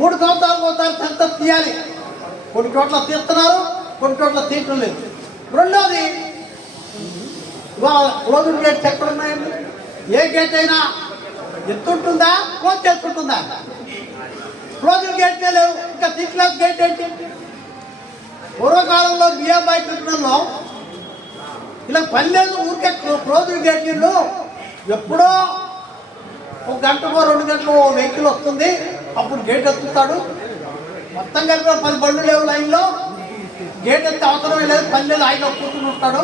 3 సంవత్సరాలకు ఒకసారి సెన్సస్ తీయాలి. కొన్ని చోట్ల తీస్తున్నారు, కొన్ని చోట్ల తీయటం లేదు. రెండోది, ఇవాళ క్లోజ్డ్ గేట్స్ ఎక్కడున్నాయండి? ఏ గేట్ అయినా ఎత్తుంటుందా, క్లోజ్ చేసుకుంటుందా? క్లోజ్డ్ గేట్సే లేవు, ఇంకా తీక్లాస్ గేట్ ఏంటి? పూర్వకాలంలో బియ్యాబాయి కృష్ణంలో ఇలా పని లేదు, ఊరికే క్లోజ్డ్ గేట్లు. ఎప్పుడో 1 గంటకో 2 గంటకో వెహికల్ వస్తుంది, అప్పుడు గేట్ ఎత్తుతాడు. మొత్తం కలిపి 10 బండ్లు లేవు లైన్లో, గేట్ ఎత్తే అవసరమే లేదు, పని లేదు, ఆయన కూర్చుని ఉంటాడు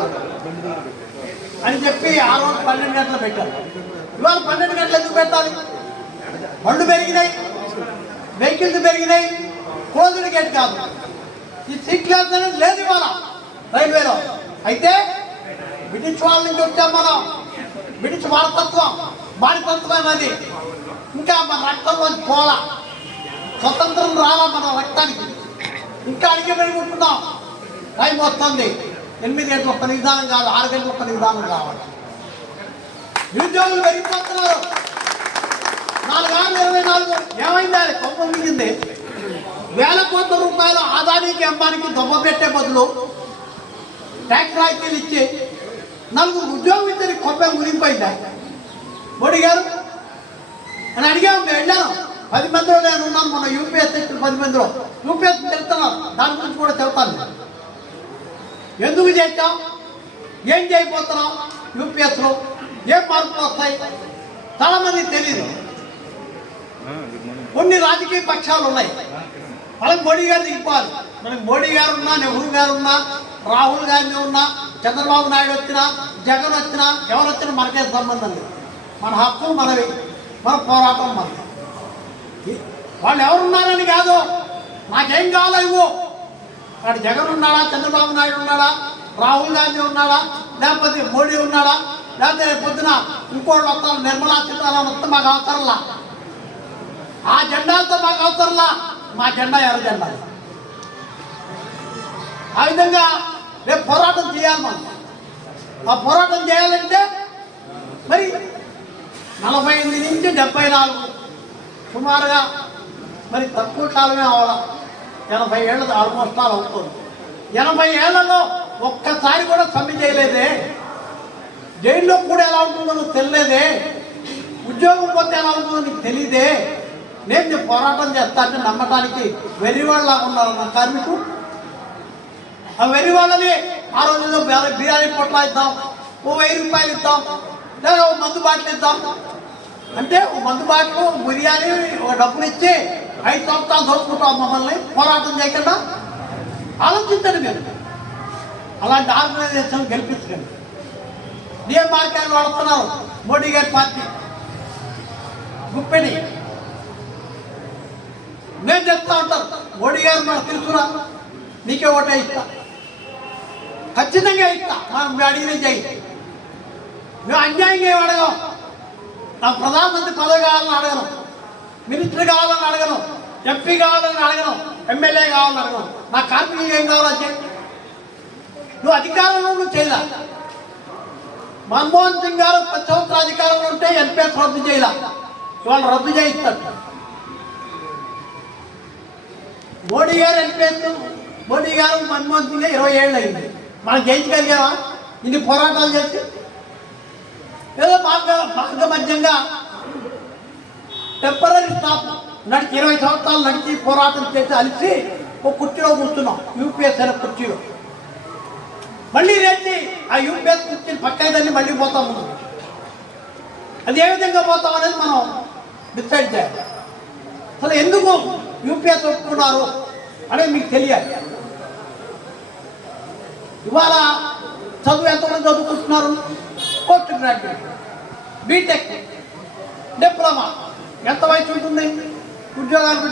అని చెప్పి ఆ రోజు 12 గంటలు పెట్టారు. ఇవాళ 12 గంటలు ఎందుకు పెట్టాలి? బండ్లు పెరిగినాయి, వెహికల్స్ పెరిగినాయి, క్లోజ్డ్ గేట్ కాదు. ఈ సీక్లాస్ అనేది లేదు ఇవాళ రైల్వేలో. అయితే బ్రిటిష్ వాళ్ళ నుంచి వచ్చాం మనం, బ్రిటిష్ వారసత్వం, బానిసత్వం అది ఇంకా మన రక్తంలో పోలా, స్వతంత్రం రాలా మన రక్తానికి, ఇంకా అడిగి పెరుగుతున్నాం. టైం వస్తుంది, 8 గంటల ఒక్క నిదానం కాదు, 6 గంటల ఒక్క నిదానం కావాలి. నిరుద్యోగులు పెరిగిపోతున్నారు. 4/24 ఏమైంది? అది కొంప మిగింది. వేల కోట్ల రూపాయలు ఆదానికి అంబానికి దొబ్బ పెట్టే బదులు ట్యాక్స్ రాయితీలు ఇచ్చి 4 ఉద్యోగం ఇద్దరి కొంప మునిగిపోయిందా మోడీ గారు అని అడిగాము. మేము వెళ్ళాను, 10 మందిలో నేను ఉన్నాను. మన యూపీఎస్ తెచ్చిన 10 మందిలో యూపీఎస్ తెలుస్తున్నాను, దాని గురించి కూడా చెప్తాను. ఎందుకు చేస్తాం, ఏం చేయబోతున్నాం, యూపీఎస్లో ఏం మార్పులు వస్తాయి చాలా మందికి తెలియదు. కొన్ని రాజకీయ పక్షాలు ఉన్నాయి, వాళ్ళకి మోడీ గారు దిగిపోవాలి. మనకి మోడీ గారు ఉన్నా, నెహ్రూ గారు ఉన్నా, రాహుల్ గాంధీ ఉన్నా, చంద్రబాబు నాయుడు వచ్చినా, జగన్ వచ్చినా, ఎవరు వచ్చినా మనకే సంబంధం లేదు. మన హక్కు మనవి, మన పోరాటం మనది. వాళ్ళు ఎవరున్నారని కాదు, నాకేం కావాలో ఇవ్వు. వాడు జగన్ ఉన్నాడా, చంద్రబాబు నాయుడు ఉన్నాడా, రాహుల్ గాంధీ ఉన్నాడా, లేకపోతే మోడీ ఉన్నాడా, లేకపోతే పొద్దున ఇంకోళ్ళు వస్తాను, నిర్మలా సీతారామన్ వస్తే మాకు అవసరంలా. ఆ జెండాలతో మాకు అవసరంలా, మా జెండా ఎర్ర జెండా. ఆ విధంగా రేపు పోరాటం చేయాలి మనం. ఆ పోరాటం చేయాలంటే మరి 48 నుంచి 74 సుమారుగా మరి తక్కువ కాలమే అవ్వాలి. 80 ఏళ్ళు ఆల్మోస్ట్ అవుతుంది. 80 ఏళ్లలో ఒక్కసారి కూడా సమ్మె చేయలేదే. జైల్లో కూడా ఎలా ఉంటుందో నువ్వు తెలియలేదే. ఉద్యోగం పోతే ఎలా ఉంటుందో నీకు తెలియదే. నేను పోరాటం చేస్తా అంటే నమ్మటానికి వెర్రివాళ్ళలాగా ఉన్నారు నా కార్మికులు. ఆ వెర్రివాళ్ళని ఆ రోజుల్లో బిర్యానీ పొట్ల ఇద్దాం, ఓ 1000 రూపాయలు ఇద్దాం, లేదా ఓ మందు బాటిల్ ఇద్దాం అంటే ఓ మందు బాటిల్, బిర్యానీ, ఒక డబ్బులు ఇచ్చి 5 సంవత్సరాలు దోచుకుంటాం మమ్మల్ని పోరాటం చేయకుండా. ఆలోచించండి మీరు, అలాంటి ఆర్గనైజేషన్ గెలిపించండి. డిఎం మార్కెట్ వాడుతున్నారు మోడీ గారి పార్టీ గుప్పెడి. నేను చెప్తా ఉంటాను, మోడీ గారు మనకు తెలుసురా, నీకే ఓటే ఇస్తా, ఖచ్చితంగా ఇస్తా, మనం అడిగిన చేయి. మేము అన్యాయంగా ఏం అడగం. నా ప్రధానమంత్రి పదవి కావాలని అడగను, మినిస్టర్ కావాలని అడగను, ఎంపీ కావాలని అడగను, ఎమ్మెల్యే కావాలని అడగను. నా కార్మికులు ఏం కావాలని చెప్పి నువ్వు అధికారంలో నువ్వు చేయలే. మన్మోహన్ సింగ్ గారు 10 సంవత్సరాల అధికారంలో ఉంటే ఎన్పిఎస్ రద్దు చేయలే, ఇవాళ రద్దు చేయిస్తాడు. మోడీ గారు ఎన్పిఎస్, మోడీ గారు మన్మోహన్ సింగ్ 20 ఏళ్ళు అయింది. మనం జయించగలిగామా ఇన్ని పోరాటాలు చేసి? ఏదో మార్గమధ్యంగా టెంపరీ స్టాప్ నడిచి 20 సంవత్సరాలు నడిచి పోరాటం చేసి అలిసి ఒక కుర్చీలో కూర్చున్నాం, యూపీఎస్ అనే కుర్చీలో. మళ్ళీ రేచి ఆ యూపీఎస్ కుర్చీని పక్కదని మళ్ళీ పోతాము. అది ఏ విధంగా పోతాం అనేది మనం డిసైడ్ చేయాలి. అసలు ఎందుకు యూపీఎస్ ఒప్పుకున్నారు అనేది మీకు తెలియాలి. ఇవాళ చదువు ఎంతమంది చదువుకుంటున్నారు? Post graduate, BTech, diploma. ఎంత వయసు ఉంటుంది ఉద్యోగాలు?